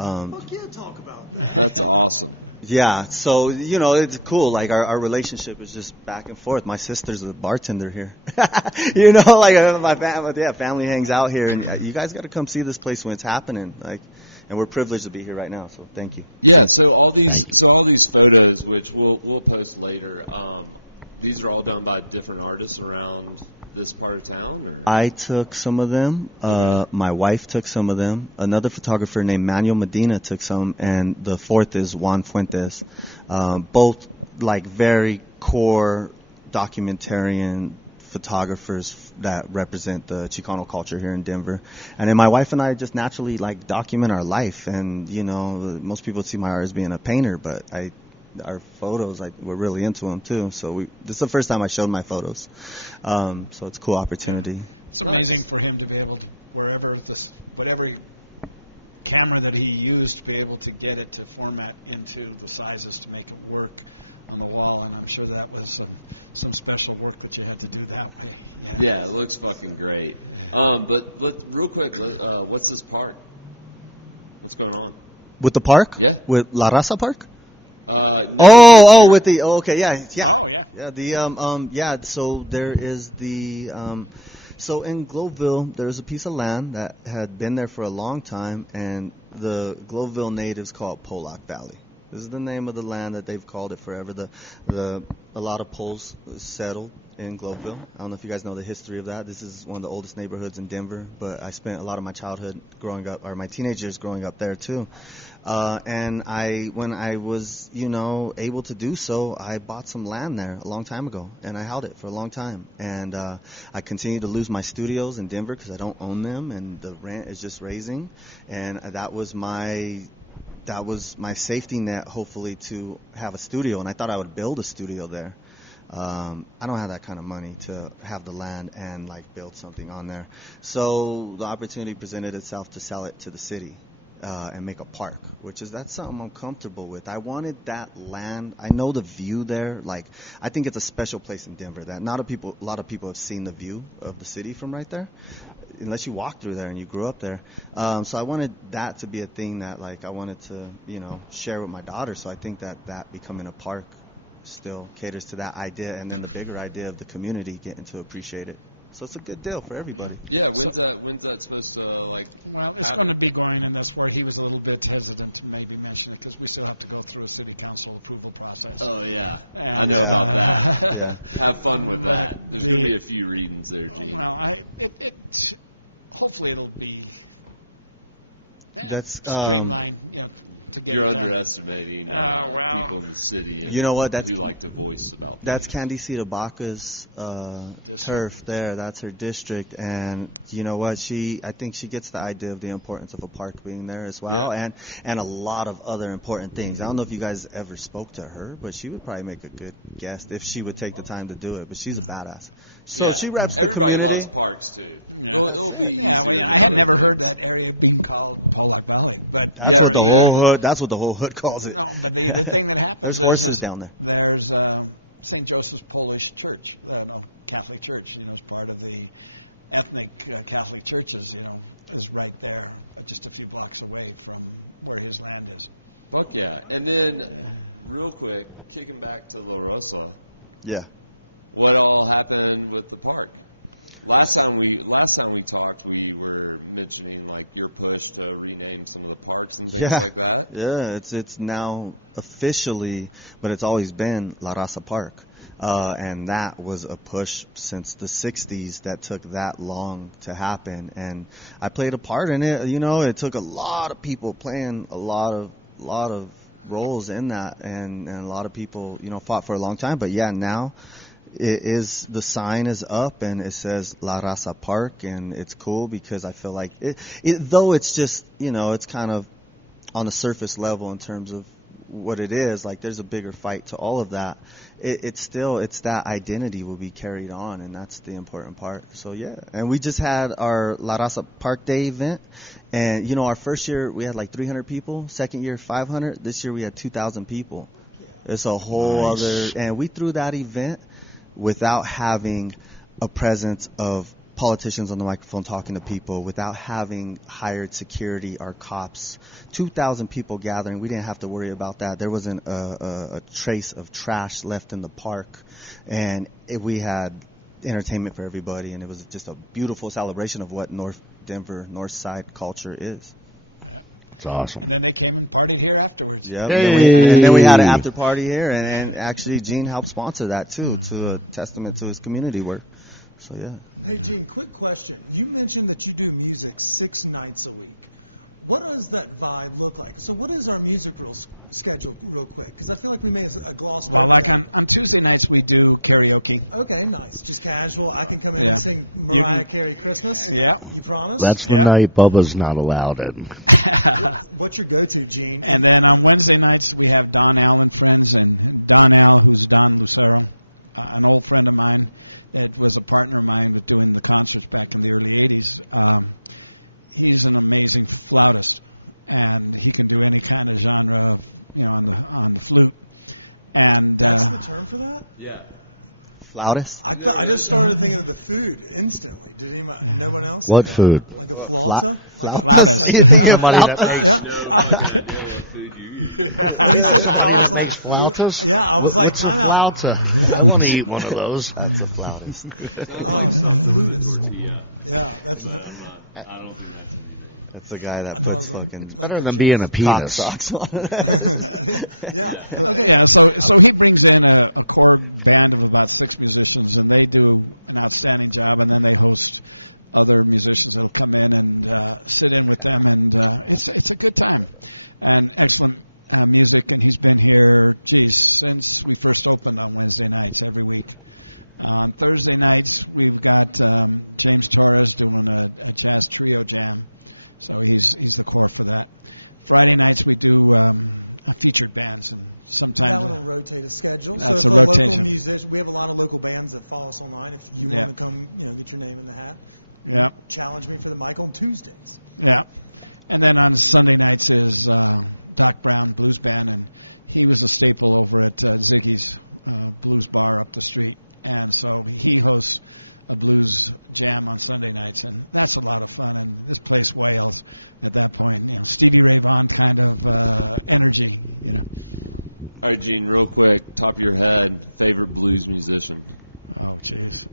Fuck yeah, talk about that. That's awesome. Yeah, so, it's cool. Like, our relationship is just back and forth. My sister's a bartender here. My family hangs out here, and you guys got to come see this place when it's happening. Like, and we're privileged to be here right now, so thank you. Yeah, so all these photos, which we'll post later, these are all done by different artists around this part of town, or? I took some of them. Okay. My wife took some of them. Another photographer named Manuel Medina took some, and the fourth is Juan Fuentes. Both like very core documentarian photographers that represent the Chicano culture here in Denver. And then my wife and I just naturally like document our life. And most people see my art as being a painter, but our photos, like, we're really into them too. So this is the first time I showed my photos. So it's a cool opportunity. Yeah. It's amazing for him to be able to, whatever camera that he used, to be able to get it to format into the sizes to make it work on the wall. And I'm sure that was some special work that you had to do that way. Yeah, it looks fucking great. Yeah. But real quick, what's this park? What's going on? With the park? Yeah. With La Raza Park? No, with the okay, yeah. Oh, yeah. Yeah, so there is so in Gloveville, there's a piece of land that had been there for a long time, and the Gloveville natives call it Pollock Valley. This is the name of the land that they've called it forever. A lot of Poles settled in Gloveville. I don't know if you guys know the history of that. This is one of the oldest neighborhoods in Denver, but I spent a lot of my childhood growing up, or my teenage years growing up there too. And when I was, able to do so, I bought some land there a long time ago, and I held it for a long time. And I continue to lose my studios in Denver because I don't own them, and the rent is just raising. And that was my safety net, hopefully, to have a studio. And I thought I would build a studio there. I don't have that kind of money to have the land and like build something on there. So the opportunity presented itself to sell it to the city. And make a park, that's something I'm comfortable with. I wanted that land. I know the view there. Like, I think it's a special place in Denver that a lot of people have seen the view of the city from right there, unless you walk through there and you grew up there. So I wanted that to be a thing that like I wanted to share with my daughter. So I think that becoming a park still caters to that idea, and then the bigger idea of the community getting to appreciate it. So it's a good deal for everybody. Yeah, when's that supposed to, like... Well, it's going to be going, and that's where he was a little bit hesitant to maybe mention it, because we still have to go through a city council approval process. Oh, yeah. And, I know about that. Yeah. Have fun with that. There's going to be a few readings there, Gene. Well, hopefully it'll be streamlined, to get You're it done. Underestimating people in the city and who like to voice about that's Candy Baca's turf there. That's her district, and you know what? I think she gets the idea of the importance of a park being there as well, and a lot of other important things. Mm-hmm. I don't know if you guys ever spoke to her, but she would probably make a good guest if she would take the time to do it. But she's a badass. So she reps the Everybody community. Loves parks too. Yeah. It'll be easier. I had never heard that area being called Pollock Valley, but that's what the whole hood calls it. No, but the thing that happens is down there. There's St. Joseph's Polish Church, Catholic Church. Is part of the ethnic Catholic churches. Is right there, just a few blocks away from where his land is. Fuck yeah! And then, real quick, kicking back to La Rosa. Yeah. What all happened with the park? Last time we talked, we were mentioning like your push to rename some of the parks and things like that. Yeah, it's now officially, but it's always been La Raza Park, and that was a push since the '60s that took that long to happen, and I played a part in it. It took a lot of people playing a lot of roles in that, and a lot of people fought for a long time. But now. The sign is up and it says La Raza Park, and it's cool because I feel like though it's just it's kind of on the surface level in terms of what it is, like there's a bigger fight to all of that. It's that identity will be carried on, and that's the important part. So and we just had our La Raza Park Day event, and our first year we had like 300 people, second year 500, this year we had 2,000 people. It's a whole other, and we threw that event without having a presence of politicians on the microphone talking to people without having hired security or cops. 2,000 people gathering. We didn't have to worry about that. There wasn't a trace of trash left in the park, and we had entertainment for everybody, and it was just a beautiful celebration of what North Denver, North Side culture is. Yeah. It's awesome. And then they came and partied here afterwards. Yep. Hey. And then we had an after party here, and actually Gene helped sponsor that too, to a testament to his community work. So yeah. Hey Gene, quick question. You mentioned that you do music 6 nights a week. What does that vibe look like? So what is our music schedule real quick? Because I feel like we may have glossed over Well, like that. on Tuesday nights we do karaoke. Okay, nice. Just casual. I can come in Yeah. and sing Mariah Carey Christmas. Yeah. You promise? That's the Yeah. night Bubba's not allowed in. What's your go-to, Gene? And then on Wednesday nights we have Don Al and friends, and Don Al, who's Don Lucero, an old friend of mine that was a partner of mine with doing the concerts back in the early 80s. He's an amazing flautist, and he can do any kind of genre of, on the flute. And That's the term for that? Yeah. Flautist? I just started thinking of the food instantly. Did anyone? No one else? What Like a- food? Like a flauta? Like a Flautist. like- You think of Somebody that Yeah. When he said, I was like, flautas? yeah, I was like, What's a time out. flauta? I want to eat one of those. That's a flautist. Oh, a flutist. Yeah, that's. I don't think that's That's the guy that I thought it puts was like- fucking Better than being a cock penis. socks on. Yeah. Okay. Yeah, so he brings in a core band of about 6 musicians, and they do an outstanding job, and then they host other musicians that'll come in and sit in with them, and it's a good time, and excellent music. And he's been here, since we first opened on Wednesday nights every week. On Thursday nights, we've got James Torres doing a jazz trio jam, so he's the core for that. Friday nights we do featured bands, and sometimes That one will rotate a schedule. That's so a if local rotation. musician, we have a lot of local bands that follow us online. If you Yeah. want to come, get your name in the hat. yeah. Challenge me for the mic on Tuesdays. Yeah. And then on Sunday nights is Doc Brown Blues Band, and he was a staple over at Ziggy's Blues Bar up the street. And so he hosts a blues jam on Sunday nights, and that's a lot of fun. And this place wails at that point. Stevie Ray Vaughan kind of energy, All right, Gene, real quick, top of your head, favorite blues musician? Oh, jeez.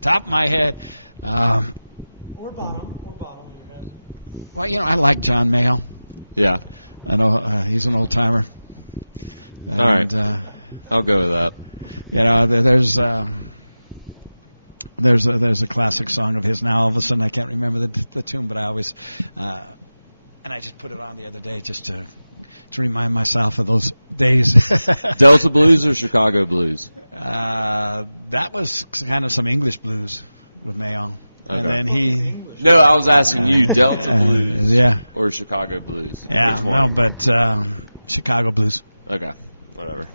Top of my head. Or bottom of your head. Well, I like John Mayall. Yeah. I know he's an old timer. All right. I'll go with that. There's a classic song of his. Now all of a sudden I can't remember the tune, but I always and I just put it on the other day just to remind myself of those days. Delta blues or Chicago blues? That was kind of some English blues with Mayall. Okay. And then he No, I was asking you, Delta blues yeah. or Chicago blues? Yeah, Which one? no, but Chicago blues. Okay, whatever.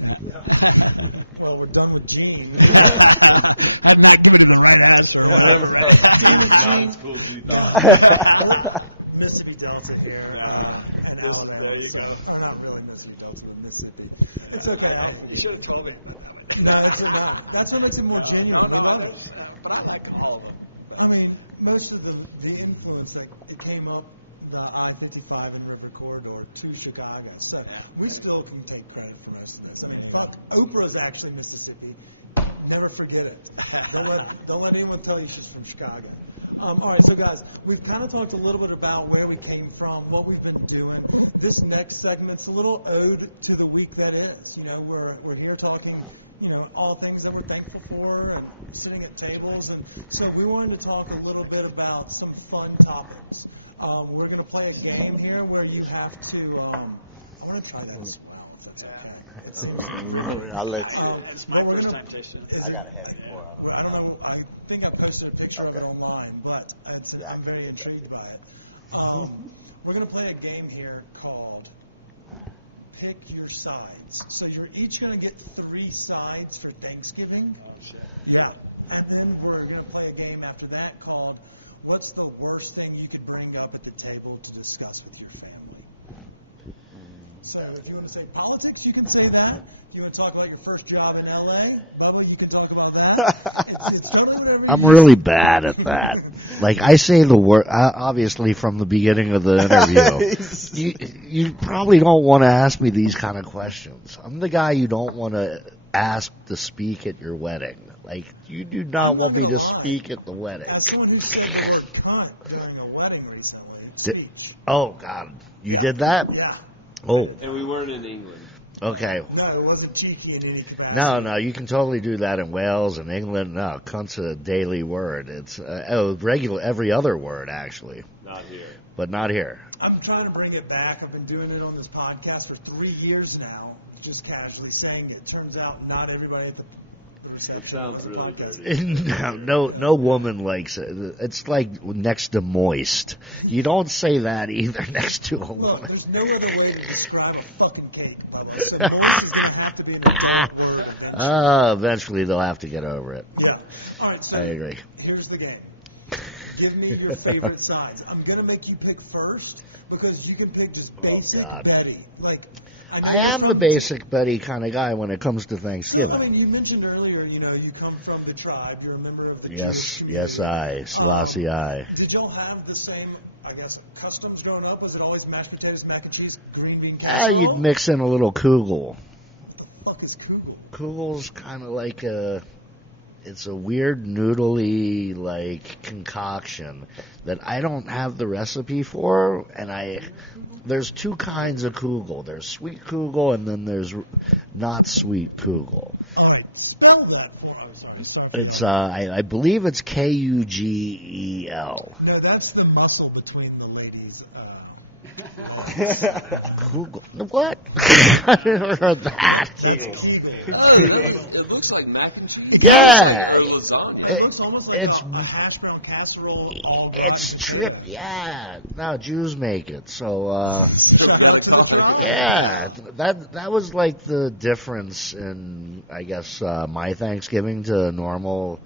Yeah. Well, we're done with Gene. I'd not given him the right answer or whatever, right? Damn it, Gene. God. We're Mississippi Delta here and Alabama. there you go. Or not really Mississippi Delta, but Mississippi. It's okay. I'll forgive You should have told me about that one. No, it's not. That's what makes it more genuine. No, we love it. but I like all of them. But, I mean, most of the influence that it came up the I-55 and River Corridor to Chicago. So Yeah. we still can take credit for most of this. I There mean, you fuck, Oprah's actually Mississippi. Never forget it. Don't let anyone tell you she's from Chicago. All right, so guys, we've kind of talked a little bit about where we came from, what we've been doing. This next segment's a little ode to the week that is. We're here talking, all things that we're thankful for and sitting at tables. And so we wanted to talk a little bit about some fun topics. We're going to play a game here where you have to I want to try that as well, if that's okay. It seems riveting. it's my But we're first gonna, time tasting it. Is it? Well, I don't know. I think I posted a picture of it online, but I'm very intrigued by it. We're going to play a game here called Pick Your Sides. So you're each going to get 3 sides for Thanksgiving. Oh, shit. Yeah. And then we're going to play a game after that called What's the Worst Thing You Could Bring Up at the Table to Discuss with Your Family? So if you want to say politics, you can say that. If you want to talk about your first job in L.A., Bubba, you can talk about that. It's totally whatever you I'm really bad at that. Like, I say the word, obviously, from the beginning of the interview. You probably don't want to ask me these kind of questions. I'm the guy you don't want to ask to speak at your wedding. Like, you do not want me to speak at the wedding. As someone who said the word cunt during a wedding recently, speech. Oh, God. You did that? Yeah. Oh. And we weren't in England. Okay. No, it wasn't cheeky in any capacity. No, you can totally do that in Wales and England. No, cunt's a daily word. It's regular, every other word, actually. Not here. But not here. I'm trying to bring it back. I've been doing it on this podcast for 3 years now, just casually saying it. Turns out not everybody at the reception has a podcast. No woman likes it. It's like next to moist. You don't say that either next to a woman. Look, there's no other way to describe a fucking cake, Bubba. So moist is going to have to be an adult word eventually. Eventually they'll have to get over it. Yeah. All right, so I agree. Here's the game. Give me your favorite sides. I'm going to make you pick first because you can pick just basic Betty. Like, I know you're from the basic Betty kind of guy when it comes to Thanksgiving. So, I mean, you mentioned earlier, you come from the tribe. You're a member of the Jewish community. Yes, I. Selassie, I. Did y'all have the same, I guess, customs growing up? Was it always mashed potatoes, mac and cheese, green bean casserole? You'd mix in a little kugel. What the fuck is kugel? Kugel's kind of like it's a weird noodly like concoction that I don't have the recipe for, and there's two kinds of kugel. There's sweet kugel and then there's not sweet kugel. All right, spell that for. I'm sorry for It's yelling. I believe it's Kugel. No, that's the muscle between the ladies' legs. What? I never heard that. That's Kegel. Oh, it looks like mac and cheese. It It looks does. like lasagna. It looks almost like a hash brown casserole, all gratin potatoes. Yeah, no, Jews make it. So, Shout out to the tribe. yeah, that was like the difference in, I guess, my Thanksgiving to a normal,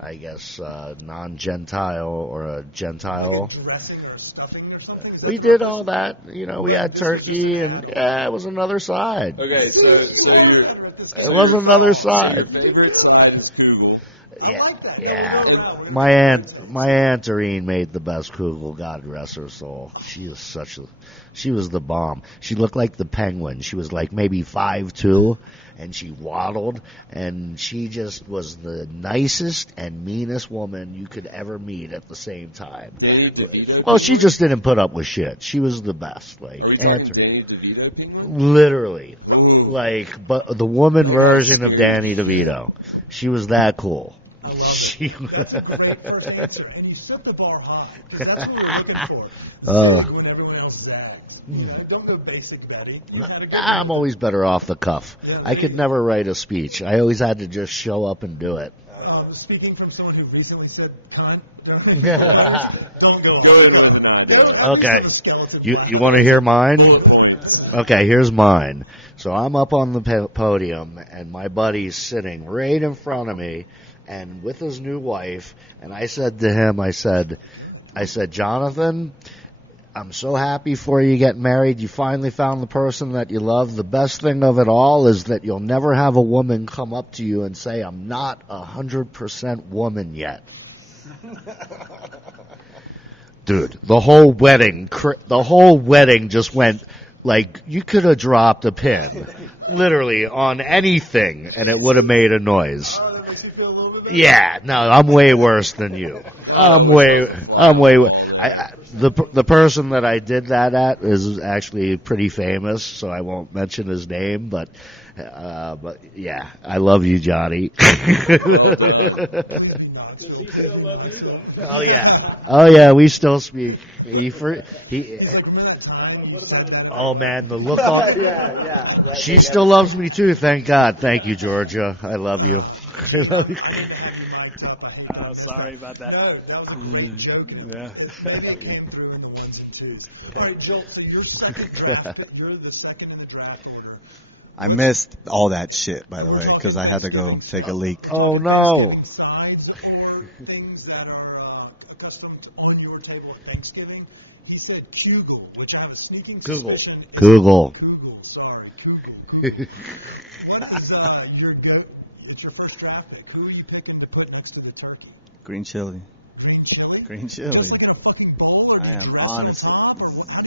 I guess, non-Gentile or a Gentile. Like a dressing or a stuffing or something? Is that We the did real all person? that. We But had this turkey. was just an add-on. Yeah, it was another side. Okay, See, so you are your better at this game. so It was your- another so side. your favorite side is kugel. I like that. No, we'll go And around. We're going My to aunt, my Aunt Irene made the best kugel. God rest her soul. She was she was the bomb. She looked like the penguin. She was like maybe 5'2", and she waddled, and she just was the nicest and meanest woman you could ever meet at the same time. Danny DeVito Well, penguin? she just didn't put up with shit. She was the best. Like, Are we talking Aunt Danny DeVito penguin? Literally. Ooh. But the woman That guy was version of scary. Danny DeVito. She was that cool. I love it. That's a great first answer. And you set the bar high because that's what we were looking for. Zig when everyone else zags. Don't go basic Betty. You had a good one. I'm always better off the cuff. Yeah, there I you could go. never write a speech. I always had to just show up and do it. Speaking from someone who recently said cunt during weddings, don't go off. Go the in cuff. with an idea. Go, at least Okay. have a skeleton You plan. want to hear mine? Bullet points. Okay, here's mine. So I'm up on the podium, and my buddy's sitting right in front of me, and with his new wife. And I said to him, I said, Jonathan, I'm so happy for you getting married. You finally found the person that you love. The best thing of it all is that you'll never have a woman come up to you and say, I'm not 100% woman yet. Dude, the whole wedding just went like you could have dropped a pin, literally, on anything, and it would have made a noise. Oh, that makes you feel a little bit better? Yeah, no, I'm way worse than you. God, I wish I was a fly on the wall there. The person that I did that at is actually pretty famous, so I won't mention his name, but yeah, I love you, Johnny. Well done. Please be Knoxville. Please be Knoxville. Oh yeah, we still speak. He's like, remember that time you said that at my Oh wedding? man, the look on. She still loves me too. Thank God. Thank you, Georgia. I love you. Gene, I need to have you mic'd up. I hate that I missed that. No, that was a great joke, and maybe it came through in the ones and twos. All right, Jolt. So your second draft, you're the second in the draft order. I missed all that shit. By the We're way, talking 'cause I had to go Thanksgiving. take a leak. We're talking no. Thanksgiving sides or things that are accustomed to on your table at Thanksgiving. He said Kugel, which I have a sneaking suspicion is Kugel. Sorry, Kugel. What is It's your first draft pick. Who are you picking to put next to the turkey? Green chili. Green chili? Green chili. Just like in a fucking bowl, or do you Man, dress it on honestly. top, or how do